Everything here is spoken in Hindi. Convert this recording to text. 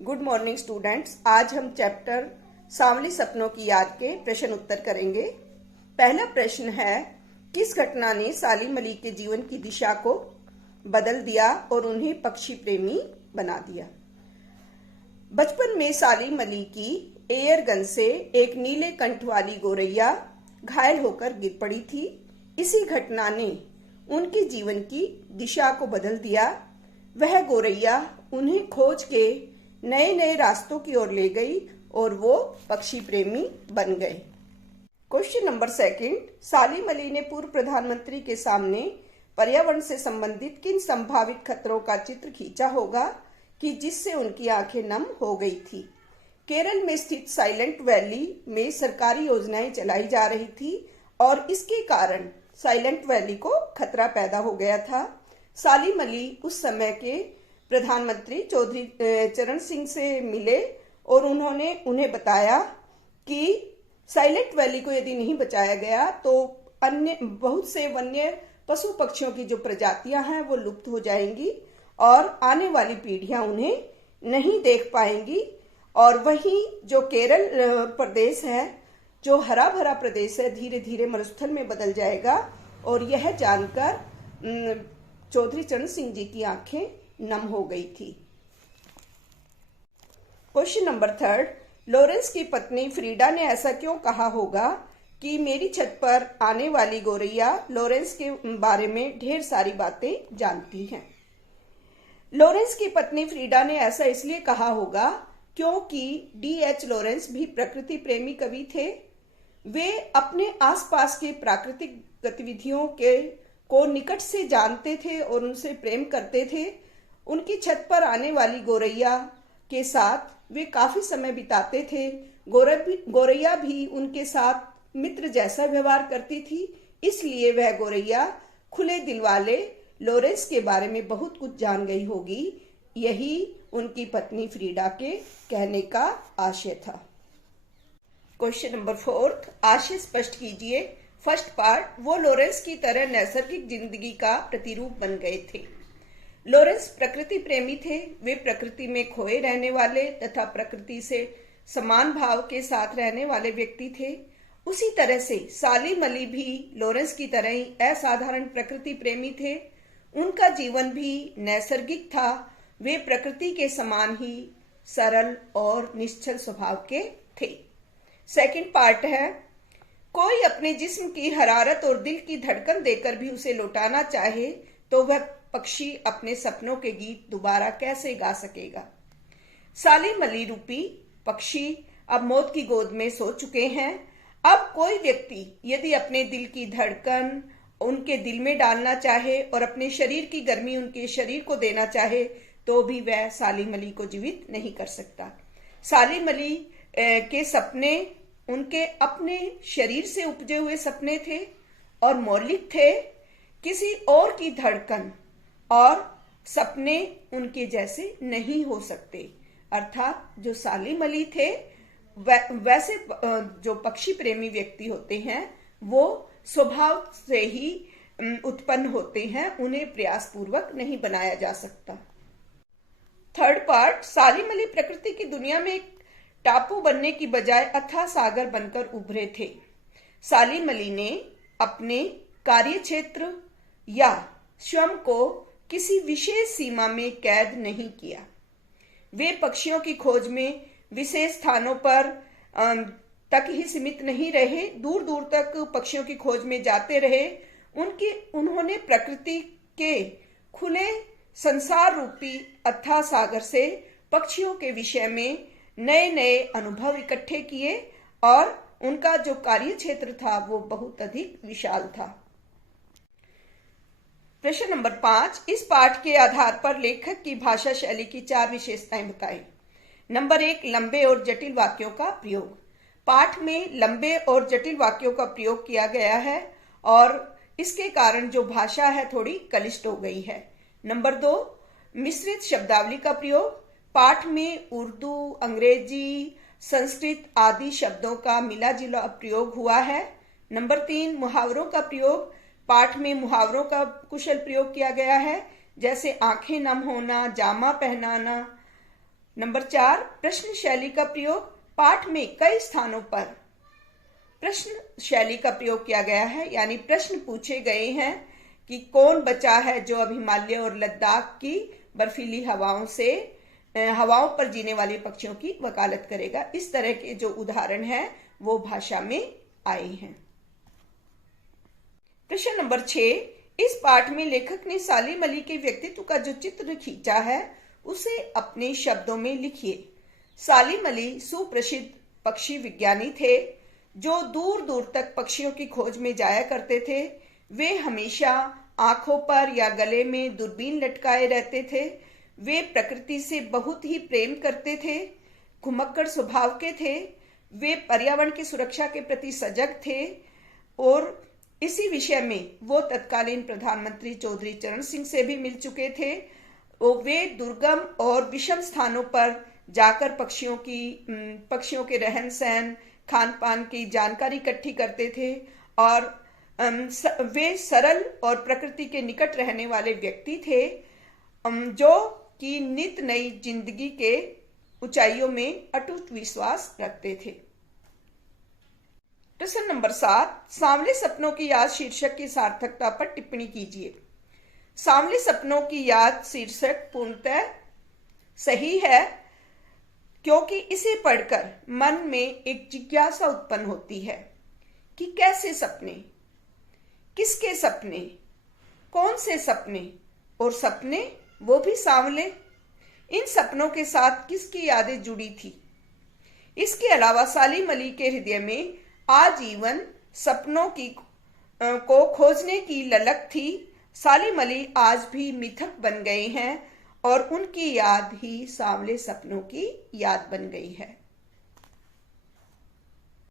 Good morning students. आज हम चैप्टर सांवली सपनों की याद के प्रश्न उत्तर करेंगे। पहला प्रश्न है, किस घटना ने सालिम अली के जीवन की दिशा को बदल दिया और उन्हें पक्षी प्रेमी बना दिया? बचपन में सालिम अली की एयर गन से एक नीले कंठ वाली गोरैया घायल होकर गिर पड़ी थी। इसी घटना ने उनके जीवन की दिशा को बदल दिया। वह गोरैया उन्हें खोज के नए नए रास्तों की ओर ले गई और वो पक्षी प्रेमी बन गए। क्वेश्चन नंबर सेकंड, सालिम अली ने पूर्व प्रधानमंत्री के सामने पर्यावरण से संबंधित किन संभावित खतरों का चित्र खींचा होगा कि जिससे उनकी आंखें नम हो गई थी? केरल में स्थित साइलेंट वैली में सरकारी योजनाएं चलाई जा रही थी और इसके कारण साइलेंट वैली को खतरा पैदा हो गया था। सालिम अली उस समय के प्रधानमंत्री चौधरी चरण सिंह से मिले और उन्होंने उन्हें बताया कि साइलेंट वैली को यदि नहीं बचाया गया तो अन्य बहुत से वन्य पशु पक्षियों की जो प्रजातियां हैं वो लुप्त हो जाएंगी और आने वाली पीढ़ियां उन्हें नहीं देख पाएंगी। और वहीं जो केरल प्रदेश है, जो हरा भरा प्रदेश है, धीरे धीरे मरुस्थल में बदल जाएगा। और यह जानकर चौधरी चरण सिंह जी की आंखें नम हो गई थी। क्वेश्चन नंबर थर्ड, लॉरेंस की पत्नी फ्रीडा ने ऐसा क्यों कहा होगा कि मेरी छत पर आने वाली गोरैया लॉरेंस के बारे में ढेर सारी बातें जानती हैं? लॉरेंस की पत्नी फ्रीडा ने ऐसा इसलिए कहा होगा क्योंकि D.H. लॉरेंस भी प्रकृति प्रेमी कवि थे। वे अपने आसपास के प्राकृतिक गतिविधियों को निकट से जानते थे और उनसे प्रेम करते थे। उनकी छत पर आने वाली गोरैया के साथ वे काफी समय बिताते थे। गोरैया भी उनके साथ मित्र जैसा व्यवहार करती थी, इसलिए वह गोरैया खुले दिल वाले लॉरेंस के बारे में बहुत कुछ जान गई होगी। यही उनकी पत्नी फ्रीडा के कहने का आशय था। क्वेश्चन नंबर फोर्थ, आशय स्पष्ट कीजिए। फर्स्ट पार्ट, वो लॉरेंस की तरह नैसर्गिक जिंदगी का प्रतिरूप बन गए थे। लॉरेंस प्रकृति प्रेमी थे। वे प्रकृति में खोए रहने वाले तथा प्रकृति से समान भाव के साथ रहने वाले व्यक्ति थे। उसी तरह से सालिम अली भी लॉरेंस की तरह ही असाधारण प्रकृति प्रेमी थे। उनका जीवन भी नैसर्गिक था। वे प्रकृति के समान ही सरल और निश्चल स्वभाव के थे। सेकंड पार्ट है, कोई अपने जिस्म की हरारत और दिल की धड़कन देकर भी उसे लौटाना चाहे तो वह पक्षी अपने सपनों के गीत दोबारा कैसे गा सकेगा? सालिम अली रूपी पक्षी अब मौत की गोद में सो चुके हैं। अब कोई व्यक्ति यदि अपने दिल की धड़कन उनके दिल में डालना चाहे और अपने शरीर की गर्मी उनके शरीर को देना चाहे तो भी वह सालिम अली को जीवित नहीं कर सकता। सालिम अली के सपने उनके अपने शरीर से उपजे हुए सपने थे और मौलिक थे। किसी और की धड़कन और सपने उनके जैसे नहीं हो सकते। अर्थात जो सालिम अली थे वैसे जो पक्षी प्रेमी व्यक्ति होते हैं वो स्वभाव से ही उत्पन्न होते हैं, उन्हें प्रयास पूर्वक नहीं बनाया जा सकता। थर्ड पार्ट, सालिम अली प्रकृति की दुनिया में एक टापू बनने की बजाय अथाह सागर बनकर उभरे थे। सालिम अली ने अपने कार्य क्षेत्र या स्वयं को किसी विशेष सीमा में कैद नहीं किया। वे पक्षियों की खोज में विशेष स्थानों पर तक ही सीमित नहीं रहे, दूर दूर तक पक्षियों की खोज में जाते रहे। उन्होंने प्रकृति के खुले संसार रूपी अथाह सागर से पक्षियों के विषय में नए नए अनुभव इकट्ठे किए और उनका जो कार्य क्षेत्र था वो बहुत अधिक विशाल था। प्रश्न नंबर 5, इस पाठ के आधार पर लेखक की भाषा शैली की 4 विशेषताएं बताएं। नंबर 1, लंबे और जटिल वाक्यों का प्रयोग। पाठ में लंबे और जटिल वाक्यों का प्रयोग किया गया है और इसके कारण जो भाषा है थोड़ी क्लिष्ट हो गई है। नंबर 2, मिश्रित शब्दावली का प्रयोग। पाठ में उर्दू, अंग्रेजी, संस्कृत आदि शब्दों का मिला जुला प्रयोग हुआ है। नंबर 3, मुहावरों का प्रयोग। पाठ में मुहावरों का कुशल प्रयोग किया गया है, जैसे आंखें नम होना, जामा पहनाना, नंबर 4, प्रश्न शैली का प्रयोग। पाठ में कई स्थानों पर प्रश्न शैली का प्रयोग किया गया है, यानी प्रश्न पूछे गए हैं कि कौन बचा है जो अब हिमालय और लद्दाख की बर्फीली हवाओं पर जीने वाले पक्षियों की वकालत करेगा। इस तरह के जो उदाहरण हैं वो भाषा में आए हैं। प्रश्न नंबर 6, इस पाठ में लेखक ने सालिम अली के व्यक्तित्व का जो चित्र खींचा है उसे अपने शब्दों में लिखिए। सालिम अली सुप्रसिद्ध पक्षी विज्ञानी थे जो दूर दूर तक पक्षियों की खोज में जाया करते थे। वे हमेशा आंखों पर या गले में दूरबीन लटकाए रहते थे। वे प्रकृति से बहुत ही प्रेम करते थे, घुमक्कड़ स्वभाव के थे। वे पर्यावरण की सुरक्षा के प्रति सजग थे और इसी विषय में वो तत्कालीन प्रधानमंत्री चौधरी चरण सिंह से भी मिल चुके थे। वे दुर्गम और विषम स्थानों पर जाकर पक्षियों के रहन सहन, खान पान की जानकारी इकट्ठी करते थे और वे सरल और प्रकृति के निकट रहने वाले व्यक्ति थे जो कि नित नई जिंदगी के ऊंचाइयों में अटूट विश्वास रखते थे। प्रश्न नंबर 7, सांवले सपनों की याद शीर्षक की सार्थकता पर टिप्पणी कीजिए। सांवले सपनों की याद शीर्षक पूर्णतः सही है क्योंकि इसे पढ़कर मन में एक जिज्ञासा उत्पन्न होती है कि कैसे सपने, किसके सपने, कौन से सपने, और सपने वो भी सांवले। इन सपनों के साथ किसकी यादें जुड़ी थी। इसके अलावा सालिम अली के हृदय में आजीवन सपनों को खोजने की ललक थी। सालिम अली आज भी मिथक बन गए हैं और उनकी याद ही सांवले सपनों की याद बन गई है।